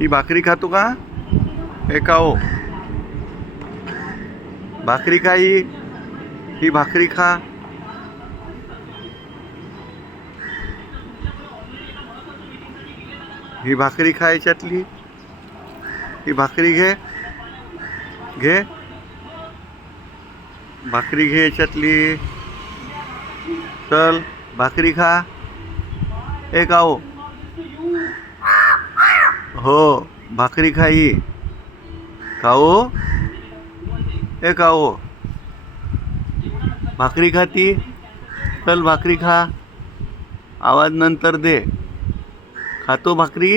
ही भाकरी खातो का? हे खाओ. भाकरी खा ही भाकरी खा. ही भाकरी खा याच्यातली. ही भाकरी घे. घे भाकरी घे याच्यातली. चल भाकरी खा. हे खाओ. हो भाकरी खाई. खाओ. हे खाओ. भाकरी खाती. चल भाकरी खा. आवाज नंतर दे. खातो भाकरी.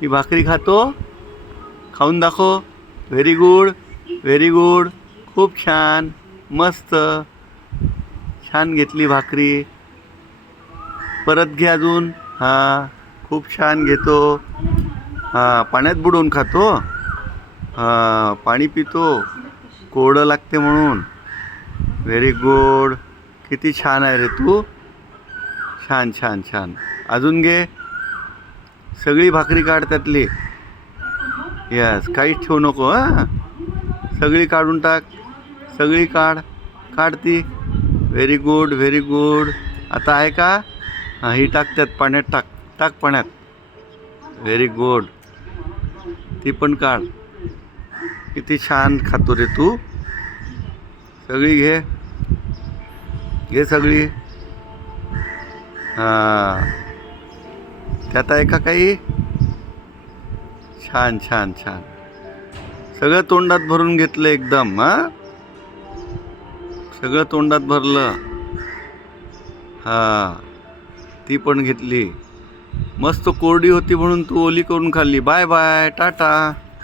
ही भाकरी खातो. खाऊन दाखव. Very good. Very good. खूप छान. मस्त. छान घेतली भाकरी. परत घे अजून. हां खूप छान घेतो. हां पाण्यात बुडवून खातो. हां पाणी पितो. कोरडं लागते म्हणून. Very good. किती छान आहे रे तू. छान छान छान. अजून घे. सगळी भाकरी काढ त्यातली. यस काहीच ठेवू नको. हां सगळी काढून टाक. सगळी काढ. काढ ती. Very good. Very good. आता आहे का? हां ही टाक त्यात पाण्यात टाक. टाक पाण्यात. Very good. ती पण काढ. किती छान खातो रे तू. सगळी घे. घे सगळी. हां त्यात आहे का काही? छान छान छान. सगळं तोंडात भरून घेतलं एकदम. हां सगळं तोंडात भरलं. हां ती पण घेतली. मस्त कोरडी होती म्हणून तू ओली करून खाल्ली. Bye bye. टाटा.